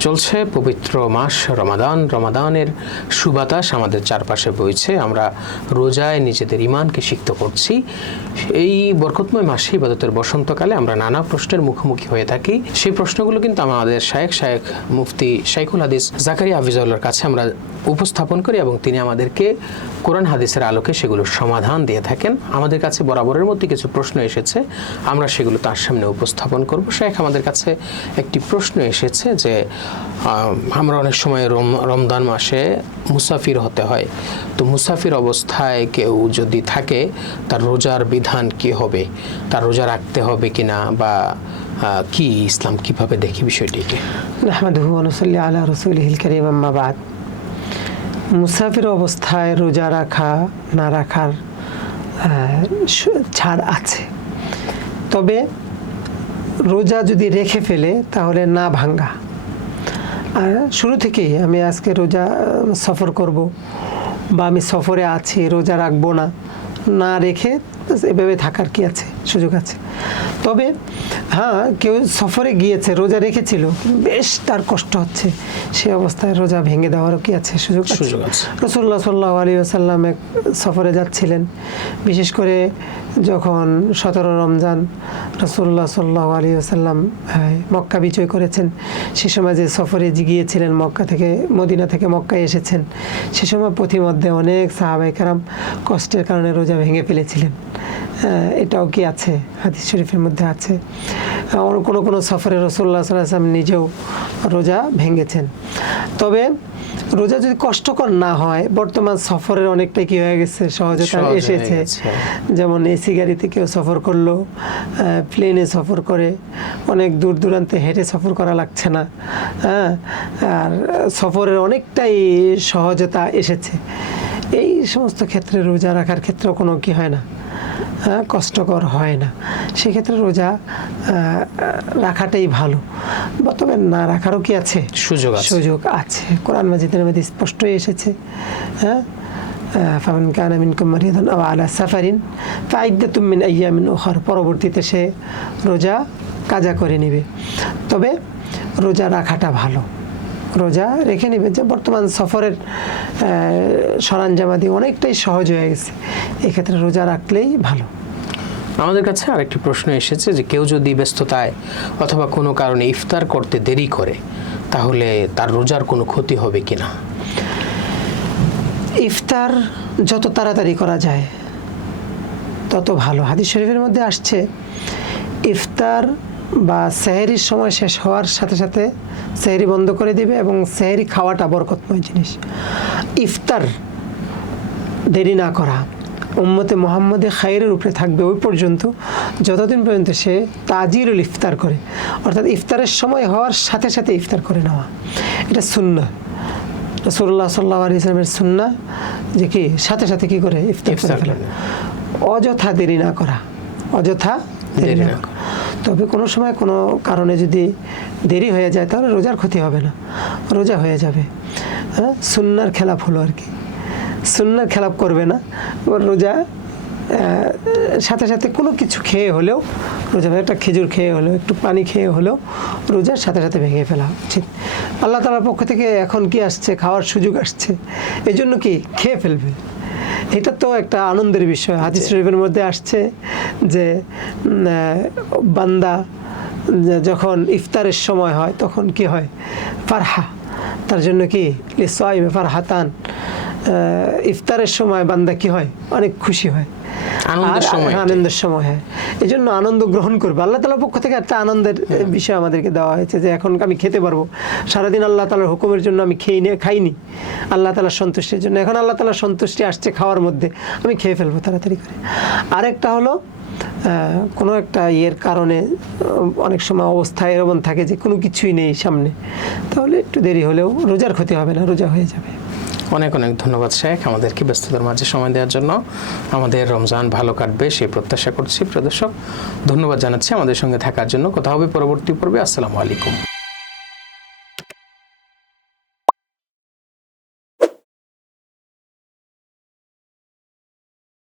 চলছে পবিত্র মাস রমাদান। রমাদানের সুবাতাস আমাদের চারপাশে বইছে। আমরা রোজায় নিজেদের ইমানকে সিক্ত করছি। এই বরকতময় মাসে ইবাদতের বসন্তকালে আমরা নানা প্রশ্নের মুখোমুখি হয়ে থাকি। সেই প্রশ্নগুলো কিন্তু আমাদের শায়েক শায়েক মুফতি শাইখুল হাদিস জাকারি হাফিজাউল্লার কাছে আমরা উপস্থাপন করি এবং তিনি আমাদেরকে কোরআন হাদিসের আলোকে সেগুলোর সমাধান দিয়ে থাকেন। আমাদের কাছে বরাবরের মধ্যে কিছু প্রশ্ন এসেছে। আমরা সেগুলো তার সামনে উপস্থাপন করব। শেখ আমাদের কাছে একটি প্রশ্ন এসেছে যে আমরা অনেক সময় রম- রমজান মাসে মুসাফির হতে হয়। তো মুসাফির অবস্থায় কেউ যদি থাকে তার রোজার বিধান কি হবে? তার রোজা রাখতে হবে কিনা? বা আহ, কি ইসলাম কীভাবে দেখি বিষয়টিকে মুসাফির অবস্থায় রোজা রাখা না রাখার ছাড় আছে। তবে রোজা যদি রেখে ফেলে তাহলে না ভাঙ্গা আর শুরু থেকেই আমি আজকে রোজা সফর করব। বা আমি সফরে আছি, রোজা রাখব না। না রেখে এভাবে থাকার কি আছে? সুযোগ আছে। তবে হ্যাঁ কেউ সফরে গিয়েছে রোজা রেখেছিল বেশ তার কষ্ট হচ্ছে। সে অবস্থায় রোজা ভেঙে দেওয়ারও কি আছে? সুযোগ সুযোগ আছে। রসুল্লাহ সাল্লাহ আলী আসাল্লাম এক সফরে যাচ্ছিলেন। বিশেষ করে যখন সতেরো রমজান রসুল্লাহ সাল্লাহ আলী আসাল্লাম মক্কা বিজয় করেছেন সে সময় যে সফরে গিয়েছিলেন মক্কা থেকে মদিনা থেকে মক্কায় এসেছেন সে সময় পথিমধ্যে অনেক সাহাবাই কারাম কষ্টের কারণে রোজা ভেঙে ফেলেছিলেন। এটাও কি আছে? হাদিস শরীফের মধ্যে আছে। কোনো কোনো সফরে রসুল্লাহ সাল্লাম নিজেও রোজা ভেঙেছেন। তবে রোজা যদি কষ্টকর না হয় বর্তমান সফরের অনেকটাই কি হয়ে গেছে? সহজতা এসেছে। যেমন এসি গাড়িতে কেউ সফর করল প্লেনে সফর করে অনেক দূর দূরান্তে হেঁটে সফর করা লাগছে না। হ্যাঁ আর সফরের অনেকটাই সহজতা এসেছে। এই সমস্ত ক্ষেত্রে রোজা রাখার ক্ষেত্রেও কোনো কি হয় না হ্যাঁ কষ্টকর হয় না। সেক্ষেত্রে রোজা রাখাটাই ভালো। তবে না রাখারও কি আছে? সুযোগ সুযোগ আছে। কোরআন মাজিদের মধ্যে স্পষ্টই এসেছে হ্যাঁ। ফামান কানা মিনকুম মারিয়াদান আও আলা সাফারিন ফাইদ্দাতুম মিন আইয়ামিন উখার। পরবর্তীতে সে রোজা কাজা করে নেবে। তবে রোজা রাখাটা ভালো। রোজা রেখে নেবে যে বর্তমান সফরের সরঞ্জামাদি অনেকটাই সহজ হয়ে গেছে। এক্ষেত্রে রোজা রাখলেই ভালো। আমাদের কাছে আরেকটি প্রশ্ন এসেছে যে কেউ যদি ব্যস্ততায় অথবা কোনো কারণে ইফতার করতে দেরি করে তাহলে তার রোজার কোনো ক্ষতি হবে কি না ইফতার যত তাড়াতাড়ি করা যায় তত ভালো। হাদিস শরীফের মধ্যে আসছে ইফতার বা সেহেরির সময় শেষ হওয়ার সাথে সাথে সেহেরি বন্ধ করে দিবে এবং সেহেরি খাওয়াটা বরকতময় জিনিস। ইফতার দেরি না করা। উম্মতে মোহাম্মদে খাইরের উপরে থাকবে ওই পর্যন্ত যতদিন পর্যন্ত সে তাজিরুল ইফতার করে। অর্থাৎ ইফতারের সময় হওয়ার সাথে সাথে ইফতার করে নেওয়া। এটা শূন্য রসুল্লাহ সাল্লাহ আলি ইসলামের সুন্না যে কি সাথে সাথে কি করে ইফতার করে ইফতার অযথা দেরি না করা। অযথা দেরি না করা। তবে কোনো সময় কোনো কারণে যদি দেরি হয়ে যায়, তাহলে রোজার ক্ষতি হবে না। রোজা হয়ে যাবে। হ্যাঁ? সুন্নার খেলাপ হলো আর কি। সুন্নার খেলাপ করবে না। রোজা সাথে সাথে কোনো কিছু খেয়ে হলেও, রোজা একটা খেজুর খেয়ে হলেও, একটু পানি খেয়ে হলেও রোজার সাথে সাথে ভেঙে ফেলা উচিত আল্লাহ তালার পক্ষ থেকে এখন কি আসছে? খাওয়ার সুযোগ আসছে। এই জন্য কি? খেয়ে ফেলবে। এটা তো একটা আনন্দের বিষয়। হাদিস শরীফের মধ্যে আসছে যে বান্দা যখন ইফতারের সময় হয় তখন কি হয়? ফারহা। তার জন্য কি? লিসাইবে ফারহাতান। ইফতারের সময় বান্দা কি হয়? অনেক খুশি হয়। আনন্দের সময় আনন্দের সময় হ্যাঁ। এই জন্য আনন্দ গ্রহণ করবে। আল্লাহ তালার পক্ষ থেকে একটা আনন্দের বিষয় আমাদেরকে দেওয়া হয়েছে যে এখন আমি খেতে পারব। সারাদিন আল্লাহ তালার হুকুমের জন্য আমি খেয়ে খাইনি। আল্লাহ তালার সন্তুষ্টির জন্য। এখন আল্লাহ তালার সন্তুষ্টি আসছে খাওয়ার মধ্যে। আমি খেয়ে ফেলব তাড়াতাড়ি করে। আরেকটা হলো আহ, কোনো একটা ইয়ের কারণে অনেক সময় অবস্থা এরকম থাকে যে কোনো কিছুই নেই সামনে। তাহলে একটু দেরি হলেও রোজার ক্ষতি হবে না রোজা হয়ে যাবে। অনেক অনেক ধন্যবাদ শেখ আমাদেরকে ব্যস্ততার মাঝে সময় দেওয়ার জন্য। আমাদের রমজান ভালো কাটবে সেই প্রত্যাশা করছি। প্রদর্শক ধন্যবাদ জানাচ্ছি আমাদের সঙ্গে থাকার জন্য। কথা হবে পরবর্তী পর্বে। আসসালামু আলাইকুম।